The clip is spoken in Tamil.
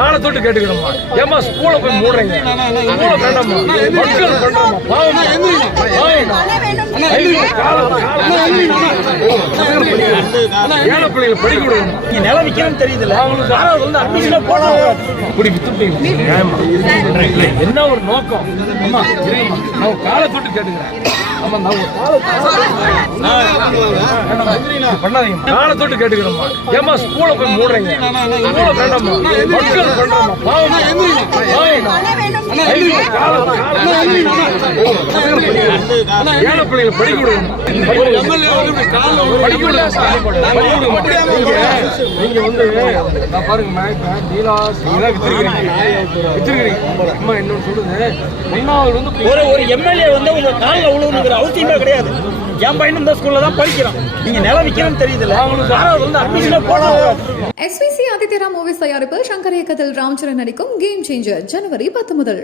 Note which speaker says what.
Speaker 1: காலை தொட்டு கேட்டுக்கிறோம்மா. ஏமா ஸ்கூல போய் மூடுறீங்க? ஸ்கூல வேண்டாமா மக்கள் பாவம். பாவம் ஏழை. பிள்ளைகள் படிக்க விடுவோம்
Speaker 2: நீங்க நிலம் விற்கிறேன்னு தெரியுதுல்ல.
Speaker 1: அவங்களுக்கு
Speaker 2: வந்து அட்மிஷனே
Speaker 1: இப்படி வித்துட்டீங்க இல்லை, என்ன ஒரு நோக்கம்? அம்மா. நான் காலை தொட்டு கேட்டுக்கிறேன். ஆமா நான் காலை. பண்ணாதீங்க காலை தொட்டு கேட்டுக்கிறோம்மா. ஏமா ஸ்கூல போய் மூடுறீங்க? ஸ்கூல வேண்டாமா மக்கள் பண்றோமா பாவம். பாவம். ஏழை பிள்ளைகள் படிக்க நீங்க வந்து நான் பாருங்க அம்மா சொல்லுது வந்து
Speaker 2: ஒரு ஒரு எம்எல்ஏ வந்து உங்க காலில் உழுவுங்கிற அவசியமே கிடையாது. என் பையனும் இந்த ஸ்கூல்ல தான் படிக்கிறான். நீங்க நிலம் விற்கிறேன்னு தெரியுதுல்ல. ஆறாவது வந்து அட்மிஷனே போட
Speaker 3: எஸ்விசி ஆதித்யரா மூவிஸ் தயாரிப்பில் சங்கர் இயக்கத்தில் ராம்சரண் நடிக்கும் கேம் சேஞ்சர் ஜனவரி பத்து முதல்.